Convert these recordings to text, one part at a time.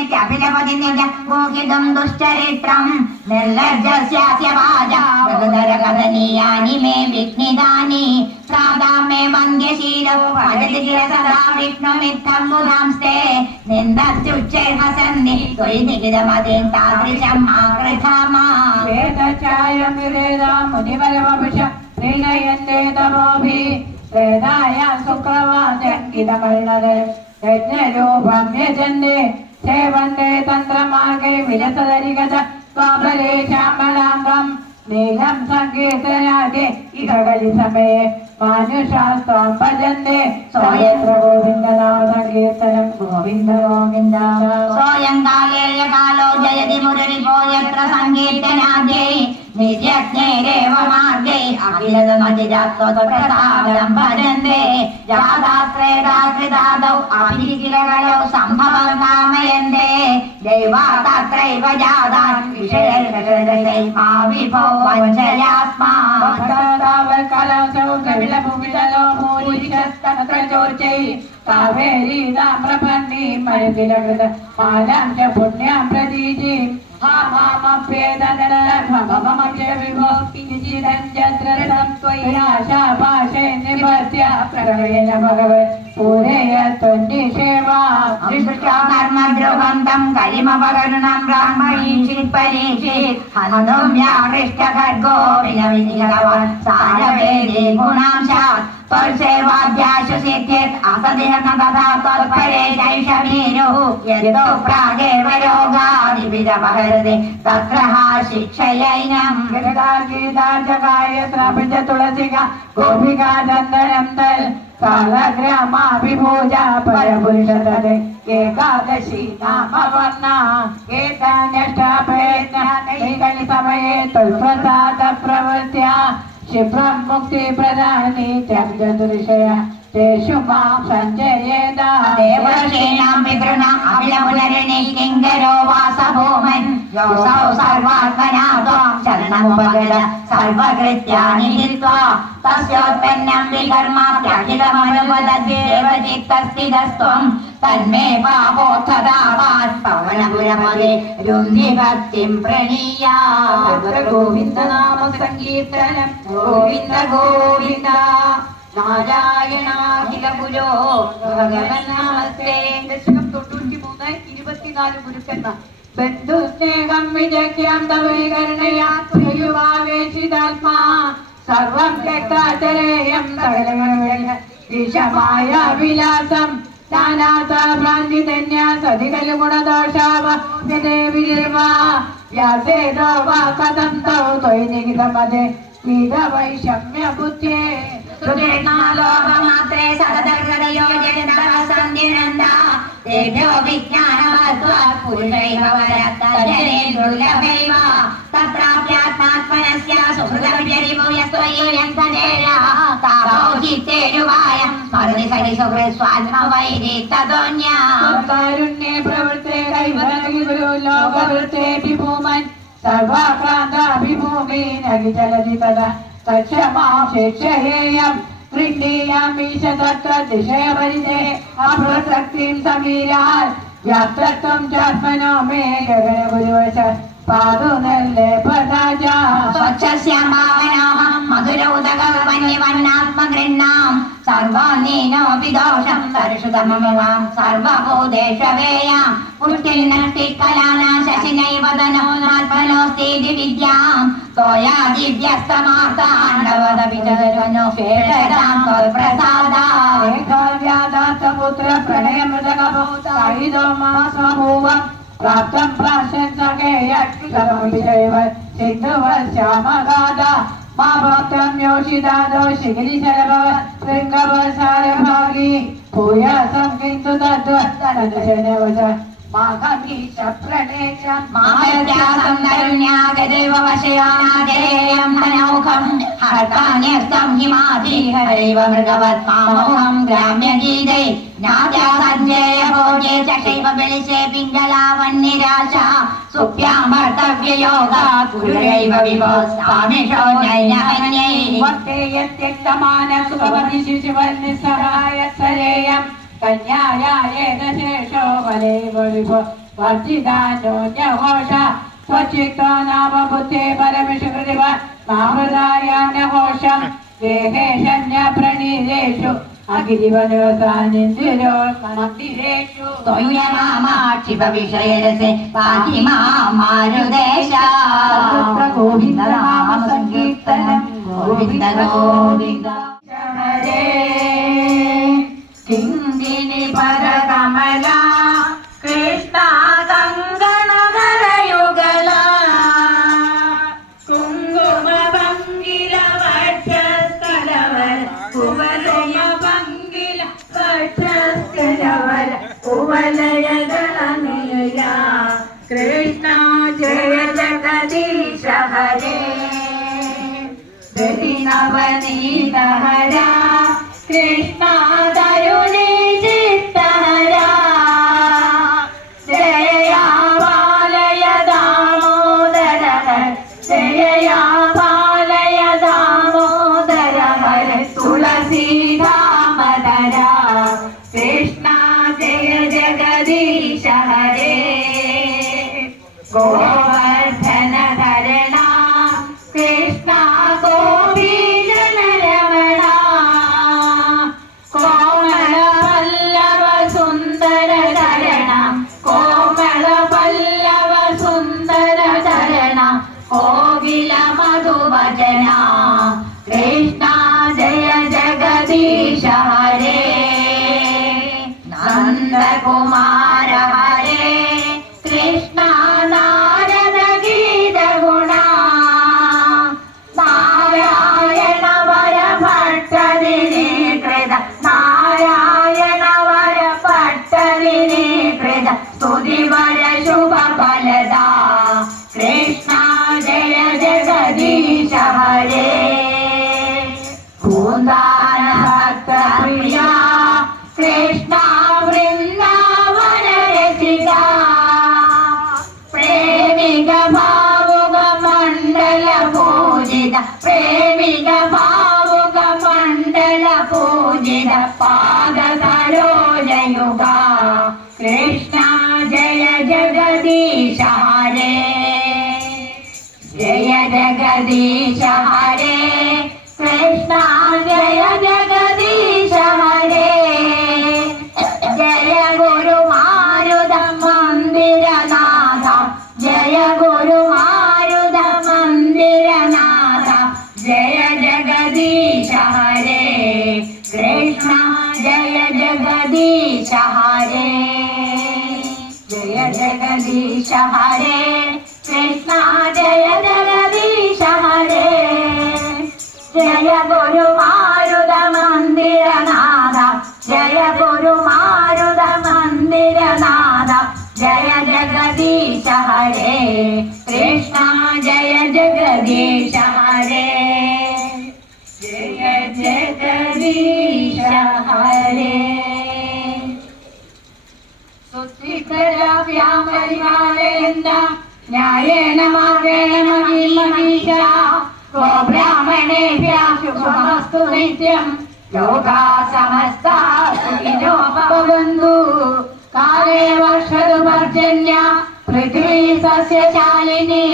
സമേത്യഭിലപതി നിജ മോഹിതം ദുശ്ചരിത്രം നിർലജ്ജസ്യാസ്യ വാചാനി may വിഘ്നിതാനി പ്രാതാമേ വന്ദ്യശീലോ ഭജതി ചിര സദാ വിഷ്ണുമിത്തം മുധാംസ്തേ നിന്ദത്യുച്ചൈർഹസന്നി ത്വയി നികിതമതിം താദൃശം ആകൃധാമാ വേദഛായമിരേതാ മുനിവരവപുഷ പ്രീണയന്തേ തമോഭി വേദായ ശുക്രവാചങ്കിതമരുണത് യജ്ഞരൂപം യജന്തേ സേവന്തേ തന്ത്രമാർഗേ വിലസദരിഗത സ്വാപരേ ശ്യാമലാംഗം നീലം സങ്കീർത്തനാദേ ഇഹകലി സമയേ മാനുഷാസ്ത്വം ഭജന്തേ സ്വയത്ര ഗോവിന്ദനാമ സങ്കീർത്തനം ഗോവിന്ദ ഗോവിന്ദ സ്വയം കാലേയ കാലോ ജയതി മുരരിപോ യത്ര സങ്കീർത്തനാദേ നിത്യജ്ഞേരേവ മാർഗേ അഖിലതമതിജാത്വപ്രതാപം ഭജന്തേ ജാതാത്രേതാകൃതാദൗ അഭികിലകളൗ സംഭവം കാമയന്തേ ദൈവാതാത്രൈവ ജാതാൻ വിഷയൈമാവിഭോ വഞ്ചയാത്മാ കാവേരി താമ്രപർണി മരുതിലകൃത മാലാം ച പുണ്യാം പ്രതീജി ധർമ്മദ്രോഹം കരിമപകരുണം ബ്രാഹ്മണീപരീക്ഷിത് ഹനും വ്യാഹൃഷ്ടഖഡ്ഗോ വിനവിനിഹതവാൻ സാരവേദേ ഗുണാംശാത് ത്വൽസേവാദ്യാശു സിദ്ധ്യേത് അസദിന തഥാ ത്വൽപരേ ജൈഷമീരുഃ യതോ പ്രാഗേവ രോഗാദിവിദപഹരതി തത്ര ശിക്ഷയൈനം ഗീതാജകായ ശ്രപഞ്ച തുളസിക ഗോപികാ ചന്ദനം തൽ കാലഗ്രാമാഭിഭൂജ പരപുരുഷതേ ഏകാദശി നാമവർണ ഏതാന്യഷ്ടപേജ്ഞാനൈകലി സമയേ ത്വൽപ്രസാദ പ്രവൃത്യാ ക്ഷിപ്രം മുക്തി പ്രദാനി ചതുർഷയ തേഷു മാം സഞ്ജയേത ദേവർഷീണാം പിതॄണാം അഖിലപുനരണി കിങ്കരോ വാസഭൂമൻ യോസൗ സർവാത്മനാ ത്വാം ശരണമുപഗത സർവകൃത്യാനി ഹിത്വാ തസ്യോത്പന്നം വികർമാപ്യഖിലമനുവദദ്യേവ ചിത്തസ്ഥിതസ്ത്വം തന്മേ പാപോത്ഥതാവാൻ പവനപുരമതി രുന്ധിഭക്തിം പ്രണീയാത് ഗോവിന്ദനാമ സങ്കീർത്തനം ഗോവിന്ദ ഗോവിന്ദ നാരായണാഖിലപുരോ ഭഗവൻ നമസ്തേ. ദശകം 93-24 ഗുരുക്കന്മാർ ബന്ധുസ്നേഹം വിജക്ഷ്യാം തവൈകരണയാത്മയുവാവേശിതാത്മാ സർവം ത്യക്താചരേയം സകലമായ വിലാസം നാനാഭ്രാന്തിധന്യ സതികലു ഗുണദോഷാവ്യദേവിർവ വ്യാസേതോ വാ കഥം തൗ ത്വയി നിഹിതമതേ വിധവൈഷമ്യ ബുദ്ധ്യേ സുതൃഷ്ണാലോകമാത്രേ സതതഹൃദയോ ജനസന്ധ്യനന്ദ തേഭ്യോ വിജ്ഞാനവത്വാത് പുരുഷൈവ വരത്തജനേ ദുർലഭൈവ തത്രാപ്യാത്മാത്മനസ്യ സുഹൃതവിചരിഭൂയസ്ത്വയേയം സജേര താപോചിത്തേരുവായ സ്മരതി സഖി സുഹൃത്സ്വാത്മവൈരി തദോന്യ കാരുണ്യേ പ്രവൃത്തേ കൈവരകി ഗുരു ലോകവൃത്തേപി ഭൂമൻ സർവാക്രാന്താഭിഭൂമീനകി ചലതി തദാ തക്ഷമാം ശിക്ഷയേയം ഗൃഹീയാമീശ തത്ര ദിശയപരിതേ അപ്രസക്തിം സമീരാൽ വ്യാപ്തത്വം ചാത്മനോ മേ ഗഗനഗുരുവശ പാതു നല്ലേ പദാജ സ്വച്ഛസ്യാഭാവനാഹം മധുരൗദകവന്യവന്നാത്മഗൃഹാം സർവാനീനോപി ദോഷം തരുഷുതമമാം സർവഭൂതേഷവേയാം പുഷ്ടിന്നഷ്ടിക്കലാനാശിനൈവ തനോനാത്മനോസ്തീതി വിദ്യാം തോയാ ദിവ്യസ്തമാർത്താണ്ഡവദപിതരുനോ ശേഷതാം ത്വൽപ്രസാദാവേകാവ്യാദാത്തപുത്ര പ്രണയമൃതകഭൂതായിതോ മാസ്വഭൂവം പ്രാപ്തം പ്രാശംസകേയക്ഷരമിജൈവ സിന്ധുവശ്യാമഗാദ മാ ഭക്തം യോഷിതാദോ ശിഖിരിശരഭവ ശൃംഗവസാരഭാഗി ഭൂയാസം കിന്തു തദ്വത്തനദശനവശ മാഘമീശ പ്രണേശ മാഹത്യാസം തരുണ്യാഗദേവ വശയാനാഗേയം ധനൗഖം ഹർത്താന്യസ്തം ഹിമാധീഹരൈവ മൃഗവത്മാമോഹം ഗ്രാമ്യഗീതൈ ജ്ഞാത്യാസഞ്ജേയ ഭോജേ ചൈവ ബലിശേ പിംഗലാവന്നിരാശ സുപ്യാമർത്തവ്യയോഗാത് ഗുരുരൈവ വിഭോ സ്വാമിഷോ നൈനഹന്യൈ വർത്തേയത്യക്തമാനസുഭവതി ശിശുവർണിസഹായ സരേയം കന്യായേന ശേഷോ വലൈവ വിഭോ वर्जितान्योन्यघोष स्वचित्तो नाम बुद्धे परमेशकृतिव मामृतायान्यघोषं देहेशन्यप्रणीतेषु अगिरिवनोसानिन्दिरो मन्दिरेषु त्वय्यमामाक्षिपविषयरसे पाहि मारुदेश गोविन्दनाम सङ्कीर्तनं गोविन्द गोविन्द हरे किङ्गिनि पदकमला कृष्णा कङ्गणधरयुगला कुङ्कुमभङ्गिलवक्षस्थलवर कुवलयभङ्गिलवक्षस्थलवर कुवलयदलनिलया कृष्णा जय जगदीश हरे नवनीत हरा कृष्णा तरुणी चित्तहरा जया पालय दामोदर जया पालय दामोदर हर तुलसीधामधरा कृष्णा जय जगदीश हरे गोवर्धन धरणा कृष्णा गोपीजनरमणा कोमल पल्लव सुन्दर धरणा कोमल पल्लव सुन्दर धरणा कोकिल मधुवचना कृष्णा जय जगदीश हरे नन्दकुमार हरे कृष्णा नारद गीत गुणा नारायण वर भट्टरिनीकृत नारायण वर भट्टरिनीकृत स्तुतिवर शुभ फलदा कृष्णा जय जगदीश हरे कुन्दान भक्त प्रिया कृष्णा वृंदावन रसिका प्रेमिक भावुक मंडल पूजित प्रेमिक भावुक मंडल पूजित पाद सरोजयुगा कृष्णा जय जगदीश हरे जय जगदीश हरे कृष्णा जय जगदीश हरे जय गुरु मारुद मंदिरनाथ जय गुरु मारुद मंदिरनाथ जय जगदीश हरे कृष्णा जय जगदीश हरे जय जगदीश हरे कृष्णा जय जगदीश हरे जय गुरु मारुद मंदिरनाथ जय गुरु मारुद मंदिरनाथ जय जगदीश हरे कृष्णा जय जगदीश हरे जय जगदीश हरे सुचिकराव्यामरिहारेन्द्र न्यायेन मार्गेण महीमहीषा गो ब्राह्मणेभ्यः शुभमस्तु नित्यं लोका समस्ता सुखिनो भवन्तु काले वर्षतु पर्जन्य पृथ्वी सस्यशालिनी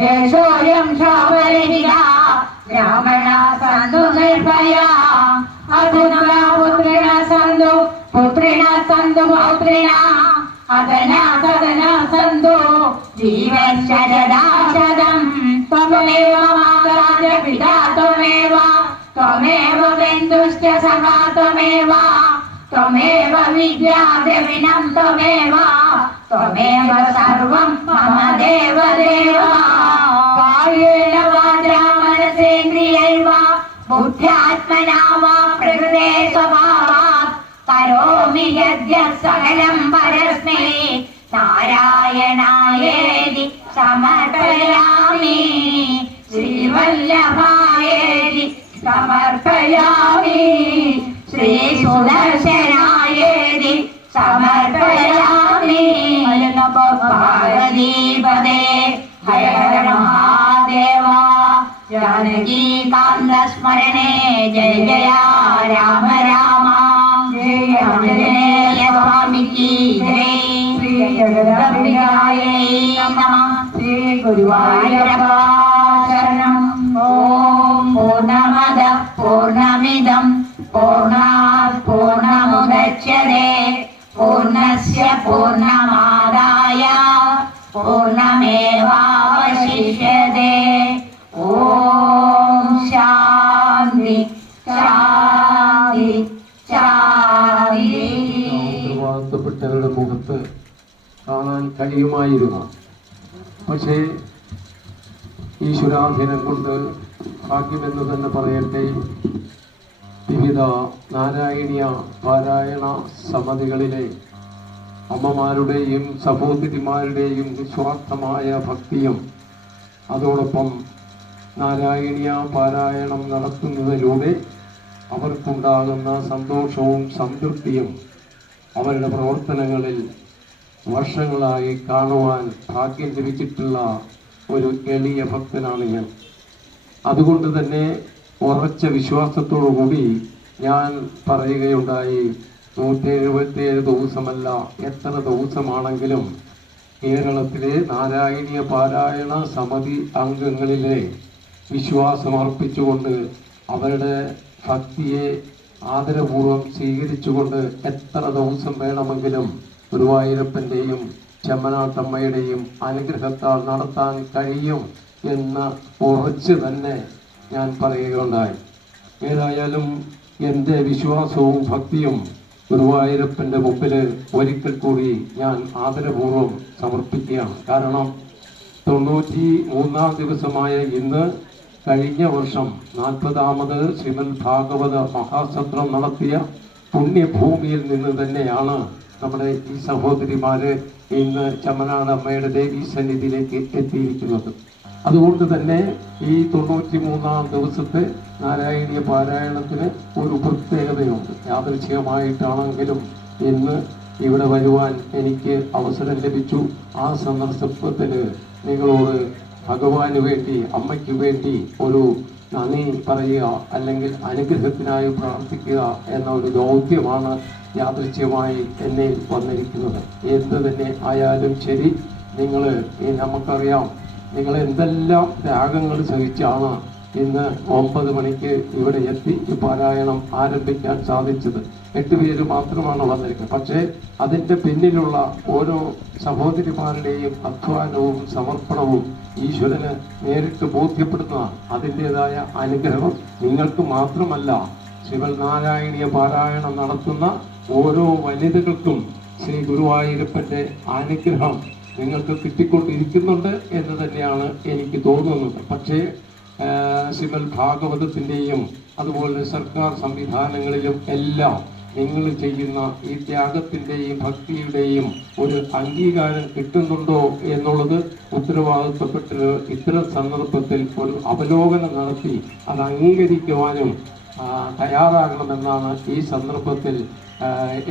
देशोऽयं शोभरहिता ब्राह्मणाः सन्तु निर्भया अधुना पुत्रिणः सन्तु पुत्रिणः सन्तु पौत्रिणः अदना सदना सन्तु जीवशरदाशदम् त्वमेव माता च पिता त्वमेव त्वमेव बन्धुश्च सखा त्वमेव त्वमेव विद्या द्रविणं त्वमेव त्वमेव सर्वं मम देव देव कायेन वाचा मनसेन्द्रियैर्वा बुद्ध्यात्मना वा प्रकृते स्वभावात् करोमि यद्यत् सकलं परस्मै नारायणायेति समर्पयामि श्रीवल्लभायेति समर्पयामि श्रीसुदर्शनायेति समर्पयामि नमो पार्वतीपदे हर हर महादेव जानकीकान्तस्मरणे जय जय राम राम जय आंजनेय स्वामी की जय। ജഗദംബികായേ നമഃ. ശ്രീ ഗുരുവായൂരപ്പ ശരണം. ഓം പൂർണ്ണമദ പൂർണ്ണമിദം പൂർണ്ണാത് പൂർണ്ണമുദച്യതേ പൂർണ്ണസ്യ പൂർണ്ണമാദായ പൂർണ്ണമേവാവശിഷ്യതേ. ഓം ശാന്തി ശാന്തി ശാന്തി. ഉത്തരവാദിത്തപ്പെട്ടവരുടെ മുഖത്ത് കാണാൻ കഴിയുമായിരുന്നു. പക്ഷേ ഈശ്വരാധീനം കൊണ്ട് ഭാഗ്യമെന്ന് തന്നെ പറയട്ടെ, വിവിധ നാരായണീയ പാരായണ സമിതികളിലെ അമ്മമാരുടെയും സഹോദരിമാരുടെയും നിസ്വാർത്ഥമായ ഭക്തിയും അതോടൊപ്പം നാരായണീയ പാരായണം നടത്തുന്നതിലൂടെ അവർക്കുണ്ടാകുന്ന സന്തോഷവും സംതൃപ്തിയും അവരുടെ പ്രവർത്തനങ്ങളിൽ വർഷങ്ങളായി കാണുവാൻ ഭാഗ്യം ലഭിച്ചിട്ടുള്ള ഒരു എളിയ ഭക്തനാണ് ഞാൻ. അതുകൊണ്ട് തന്നെ ഉറച്ച വിശ്വാസത്തോടുകൂടി ഞാൻ പറയുകയുണ്ടായി, 177 ദിവസമല്ല, എത്ര ദിവസമാണെങ്കിലും കേരളത്തിലെ നാരായണീയ പാരായണ സമിതി അംഗങ്ങളിലെ വിശ്വാസമർപ്പിച്ചുകൊണ്ട് അവരുടെ ഭക്തിയെ ആദരപൂർവ്വം സ്വീകരിച്ചുകൊണ്ട് എത്ര ദിവസം വേണമെങ്കിലും ഗുരുവായൂരപ്പൻ്റെയും ചെമ്മനാട്ടമ്മയുടെയും അനുഗ്രഹത്താൽ നടത്താൻ കഴിയും എന്ന് ഉറച്ച് തന്നെ ഞാൻ പറയുകയുണ്ടായി. ഏതായാലും എൻ്റെ വിശ്വാസവും ഭക്തിയും ഗുരുവായൂരപ്പൻ്റെ മുമ്പിൽ ഒരിക്കൽ കൂടി ഞാൻ ആദരപൂർവ്വം സമർപ്പിക്കുകയാണ്. കാരണം 93-ാം ദിവസമായ ഇന്ന് കഴിഞ്ഞ വർഷം 40ാമത് ശ്രീമദ് ഭാഗവത മഹാസത്രം നടത്തിയ പുണ്യഭൂമിയിൽ നിന്ന് തന്നെയാണ് നമ്മുടെ ഈ സഹോദരിമാര് ഇന്ന് ചെമ്മനാട് അമ്മയുടെ ദേവീ സന്നിധിയിലേക്ക് എത്തിയിരിക്കുന്നത്. അതുകൊണ്ട് തന്നെ ഈ 93ാം ദിവസത്തെ നാരായണീയ പാരായണത്തിന് ഒരു പ്രത്യേകതയുണ്ട്. യാദൃച്ഛികമായിട്ടാണെങ്കിലും ഇന്ന് ഇവിടെ വരുവാൻ എനിക്ക് അവസരം ലഭിച്ചു. ആ സന്ദർഭത്തിൽ നിങ്ങളോട് ഭഗവാന് വേണ്ടി, അമ്മയ്ക്ക് വേണ്ടി ഒരു നന്ദി പറയുക, അല്ലെങ്കിൽ അനുഗ്രഹത്തിനായി പ്രാർത്ഥിക്കുക എന്ന ഒരു ദൗത്യമാണ് യാദൃച്ഛികമായി എന്നെ വന്നിരിക്കുന്നത്. എന്ത് തന്നെ ആയാലും ശരി, നമുക്കറിയാം നിങ്ങൾ എന്തെല്ലാം ത്യാഗങ്ങൾ സഹിച്ചാണ് ഇന്ന് 9 മണിക്ക് ഇവിടെ എത്തി ഈ പാരായണം ആരംഭിക്കാൻ സാധിച്ചത്. 8 പേര് മാത്രമാണ് വന്നിരിക്കുന്നത്. പക്ഷേ അതിൻ്റെ പിന്നിലുള്ള ഓരോ സഹോദരിമാരുടെയും അധ്വാനവും സമർപ്പണവും ഈശ്വരന് നേരിട്ട് ബോധ്യപ്പെടുന്നതാണ്. അതിൻ്റെതായ അനുഗ്രഹം നിങ്ങൾക്ക് മാത്രമല്ല, ശ്രീമന്നാരായണീയ പാരായണം നടത്തുന്ന ഓരോ വനിതകൾക്കും ശ്രീ ഗുരുവായൂരപ്പൻ്റെ അനുഗ്രഹം നിങ്ങൾക്ക് കിട്ടിക്കൊണ്ടിരിക്കുന്നുണ്ട് എന്ന് തന്നെയാണ് എനിക്ക് തോന്നുന്നത്. പക്ഷേ ശ്രീമദ് ഭാഗവതത്തിൻ്റെയും അതുപോലെ സർക്കാർ സംവിധാനങ്ങളിലും എല്ലാം നിങ്ങൾ ചെയ്യുന്ന ഈ ത്യാഗത്തിൻ്റെയും ഭക്തിയുടെയും ഒരു അംഗീകാരം കിട്ടുന്നുണ്ടോ എന്നുള്ളത് ഉത്തരവാദിത്തപ്പെട്ട് ഇത്തരം സന്ദർഭത്തിൽ ഒരു അവലോകനം നടത്തി അത് അംഗീകരിക്കുവാനും തയ്യാറാകണമെന്നാണ് ഈ സന്ദർഭത്തിൽ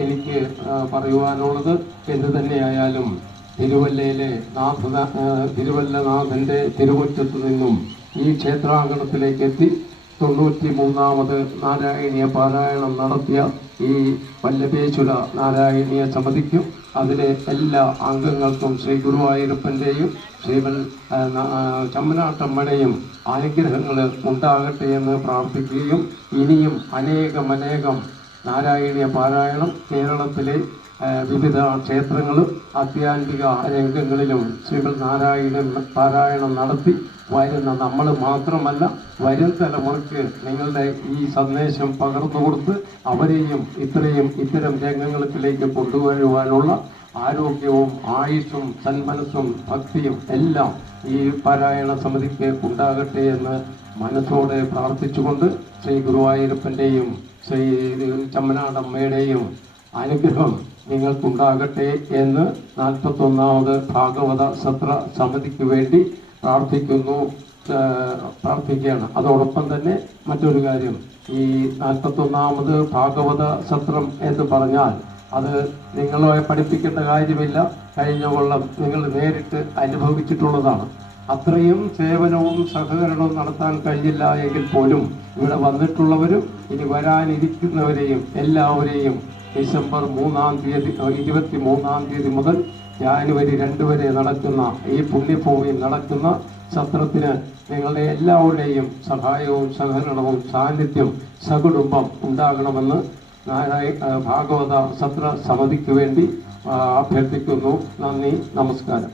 എനിക്ക് പറയുവാനുള്ളത്. എന്ത് തന്നെയായാലും തിരുവല്ലനാഥൻ്റെ തിരുമുറ്റത്തു നിന്നും ഈ ക്ഷേത്രാങ്കണത്തിലേക്ക് എത്തി 93ാമത് നാരായണീയ പാരായണം നടത്തിയ ഈ വല്ലഭേശ്വര നാരായണീയ സമിതിക്കും അതിലെ എല്ലാ അംഗങ്ങൾക്കും ശ്രീ ഗുരുവായൂരപ്പൻ്റെയും ശ്രീമദ് ചെമ്മനാട്ടമ്മയുടെയും അനുഗ്രഹങ്ങൾ ഉണ്ടാകട്ടെ എന്ന് പ്രാർത്ഥിക്കുകയും ഇനിയും അനേകം നാരായണീയ പാരായണം കേരളത്തിലെ വിവിധ ക്ഷേത്രങ്ങളും ആധ്യാത്മിക രംഗങ്ങളിലും ശ്രീമദ് നാരായണ പാരായണം നടത്തി വരുന്ന നമ്മൾ മാത്രമല്ല, വരും തലമുറയ്ക്ക് നിങ്ങളുടെ ഈ സന്ദേശം പകർന്നു കൊടുത്ത് അവരെയും ഇത്തരം രംഗങ്ങളിലേക്ക് കൊണ്ടുവരുവാനുള്ള ആരോഗ്യവും ആയുസ്സും സന്മനസ്സും ഭക്തിയും എല്ലാം ഈ പാരായണ സമിതിക്ക് ഉണ്ടാകട്ടെ എന്ന് മനസ്സോടെ പ്രാർത്ഥിച്ചുകൊണ്ട് ശ്രീ ഗുരുവായൂരപ്പൻ്റെയും ശ്രീ ചെമ്മനാടമ്മയുടെയും അനുഗ്രഹം നിങ്ങൾക്കുണ്ടാകട്ടെ എന്ന് 41ാമത് ഭാഗവത സത്ര സമിതിക്ക് വേണ്ടി പ്രാർത്ഥിക്കുകയാണ്. അതോടൊപ്പം തന്നെ മറ്റൊരു കാര്യം, ഈ 41ാമത് ഭാഗവത സത്രം എന്ന് പറഞ്ഞാൽ അത് നിങ്ങളെ പഠിപ്പിക്കേണ്ട കാര്യമില്ല. കഴിഞ്ഞ കൊല്ലം നിങ്ങൾ നേരിട്ട് അനുഭവിച്ചിട്ടുള്ളതാണ്. അത്രയും സേവനവും സഹകരണവും നടത്താൻ കഴിഞ്ഞില്ല എങ്കിൽ പോലും ഇവിടെ വന്നിട്ടുള്ളവരും ഇനി വരാനിരിക്കുന്നവരെയും എല്ലാവരെയും ഡിസംബർ 23-ാം തീയതി മുതൽ ജാനുവരി 2 വരെ നടക്കുന്ന ഈ പുണ്യഭൂമിയിൽ നടക്കുന്ന സത്രത്തിന് നിങ്ങളുടെ എല്ലാവരുടെയും സഹായവും സഹകരണവും സാന്നിധ്യം സകുടുംബം ഉണ്ടാകണമെന്ന് ഭാഗവത സത്ര സമിതിക്ക് വേണ്ടി അഭ്യർത്ഥിക്കുന്നു. നന്ദി, നമസ്കാരം.